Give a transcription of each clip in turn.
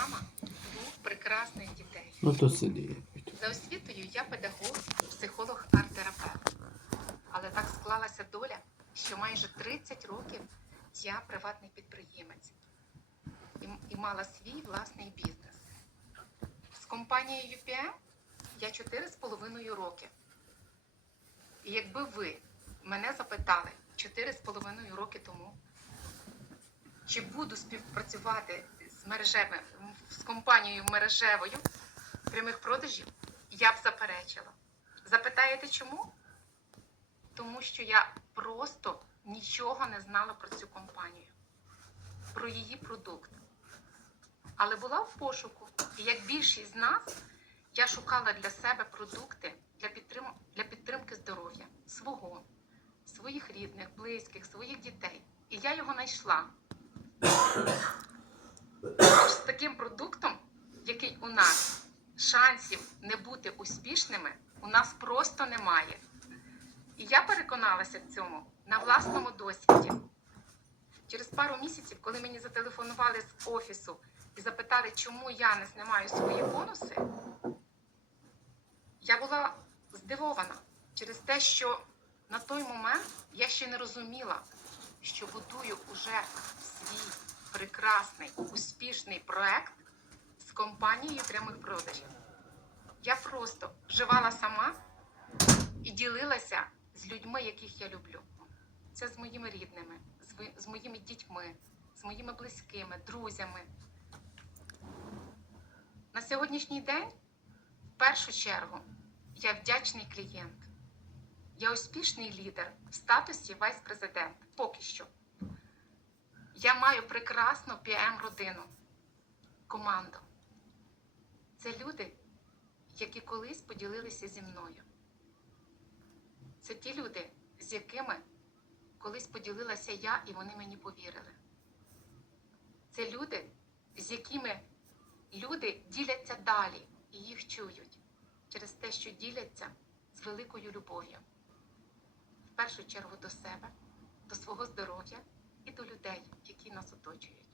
мама двох прекрасних дітей. Ну то сиди. За освітою я педагог, психолог, арт-терапевт. Але так склалася доля, що майже 30 років я приватний підприємець і, і мала свій власний бізнес. З компанією UPM я 4,5 роки. І якби ви мене запитали 4,5 роки тому, чи буду співпрацювати з з компанією мережевою прямих продажів, я б заперечила. Запитаєте чому? Тому що я просто нічого не знала про цю компанію, про її продукт. Але була в пошуку, і як більшість з нас, я шукала для себе продукти для, підтрим... для підтримки здоров'я свого, своїх рідних, близьких, своїх дітей. І я його знайшла. З таким продуктом, який у нас шансів не бути успішними, у нас просто немає. І я переконалася в цьому на власному досвіді. Через пару місяців, коли мені зателефонували з офісу і запитали, чому я не знімаю свої бонуси, я була здивована через те, що на той момент я ще не розуміла, що будую уже свій прекрасний, успішний проект з компанією прямих продажів. Я просто вживала сама і ділилася з людьми, яких я люблю. Це з моїми рідними, з моїми дітьми, з моїми близькими, друзями. На сьогоднішній день, в першу чергу, я вдячний клієнт. Я успішний лідер в статусі вайс-президент. Поки що. Я маю прекрасну піем-родину, команду. Це люди, які колись поділилися зі мною. Це ті люди, з якими колись поділилася я, і вони мені повірили. Це люди, з якими люди діляться далі і їх чують через те, що діляться з великою любов'ю. В першу чергу до себе, до свого здоров'я і до людей, які нас оточують.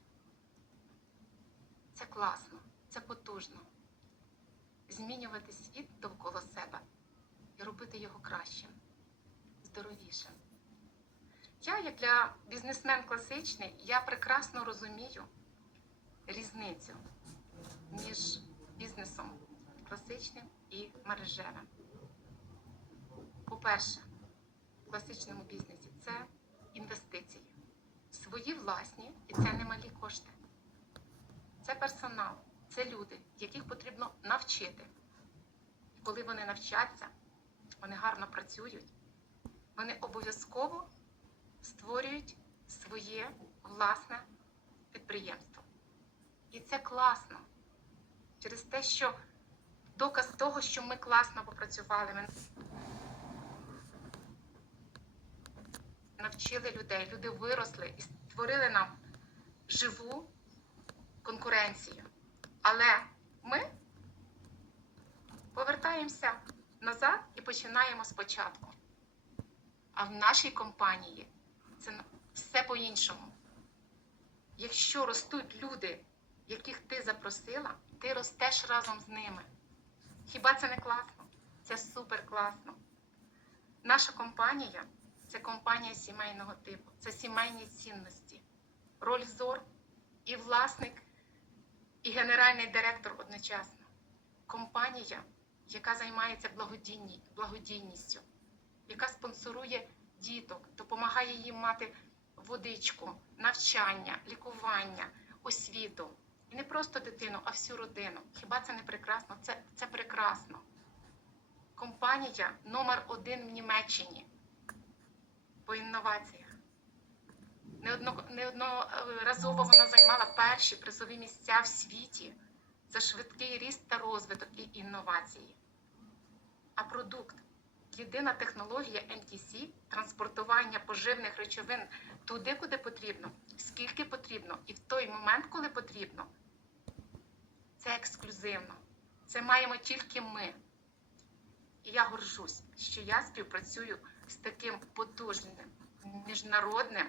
Це класно, це потужно. Змінювати світ довкола себе і робити його кращим, здоровішим. Я, як для бізнесмен класичний, я прекрасно розумію різницю між бізнесом класичним і мережевим. По-перше, в класичному бізнесі це інвестиції, свої власні, і це немалі кошти. Це персонал, це люди, яких потрібно навчити. І коли вони навчаться, вони гарно працюють, вони обов'язково створюють своє власне підприємство. І це класно. Через те, що доказ того, що ми класно попрацювали, ми навчили людей, люди виросли і створили нам живу конкуренцію. Але ми повертаємося назад і починаємо спочатку. А в нашій компанії це все по-іншому. Якщо ростуть люди, яких ти запросила, ти ростеш разом з ними. Хіба це не класно? Це супер класно. Наша компанія це компанія сімейного типу, це сімейні цінності. Роль зор і власник, і генеральний директор одночасно. Компанія, яка займається благодійні, благодійністю, яка спонсорує діток, допомагає їм мати водичку, навчання, лікування, освіту. І не просто дитину, а всю родину. Хіба це не прекрасно? Це, це прекрасно. Компанія номер один в Німеччині по інноваціях. Неодно, неодноразово вона займала перші призові місця в світі за швидкий ріст та розвиток і інновації. А продукт єдина технологія MTC транспортування поживних речовин туди, куди потрібно, скільки потрібно, і в той момент, коли потрібно. Це ексклюзивно. Це маємо тільки ми. І я горжусь, що я співпрацюю з таким потужним міжнародним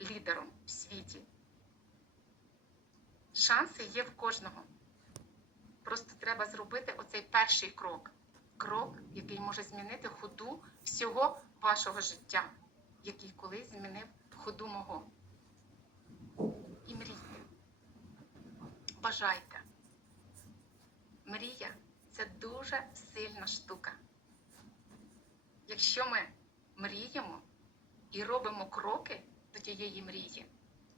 лідером в світі. Шанси є в кожного. Просто треба зробити оцей перший крок. Крок, який може змінити ходу всього вашого життя, який колись змінив ходу мого. І мрійте. Бажайте. Мрія це дуже сильна штука. Якщо ми мріємо і робимо кроки до тієї мрії,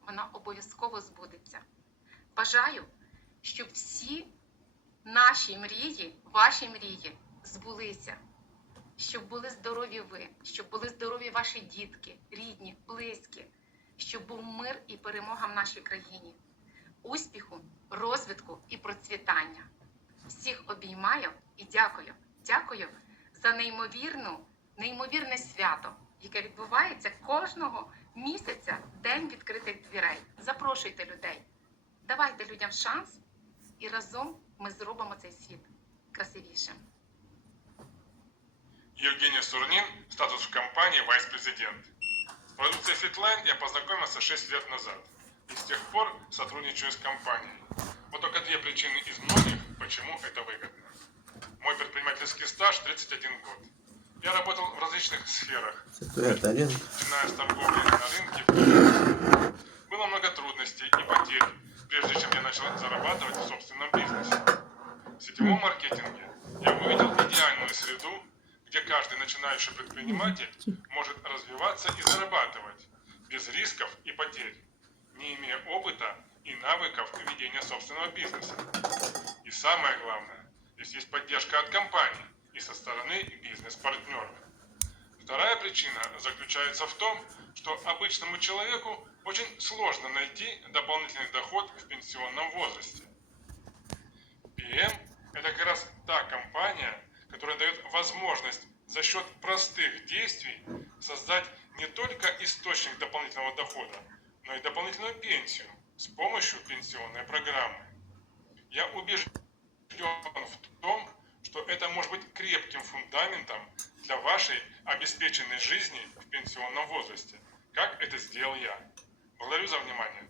вона обов'язково збудеться. Бажаю, щоб всі наші мрії, ваші мрії збулися, щоб були здорові ви, щоб були здорові ваші дітки, рідні, близькі, щоб був мир і перемога в нашій країні, успіху, розвитку і процвітання. Всіх обіймаю і дякую. Дякую за неймовірну, неймовірне свято, яке відбувається кожного місяця День відкритих дверей. Запрошуйте людей, давайте людям шанс, і разом ми зробимо цей світ красивішим. Евгений Сурнин, статус в компании «Вайс-президент». С продукцией Fitline я познакомился 6 лет назад и с тех пор сотрудничаю с компанией. Вот только две причины из многих, почему это выгодно. Мой предпринимательский стаж 31 год. Я работал в различных сферах, начиная с торговли на рынке. Было много трудностей и потерь, прежде чем я начал зарабатывать в собственном бизнесе. В сетевом маркетинге я увидел идеальную среду, где каждый начинающий предприниматель может развиваться и зарабатывать без рисков и потерь, не имея опыта и навыков ведения собственного бизнеса. И самое главное, здесь есть поддержка от компании и со стороны бизнес-партнеров. Вторая причина заключается в том, что обычному человеку очень сложно найти дополнительный доход в пенсионном возрасте. PM – это как раз та компания, которая дает возможность за счет простых действий создать не только источник дополнительного дохода, но и дополнительную пенсию с помощью пенсионной программы. Я убежден вашей обеспеченной жизни в пенсионном возрасте, как это сделал я. Благодарю за внимание.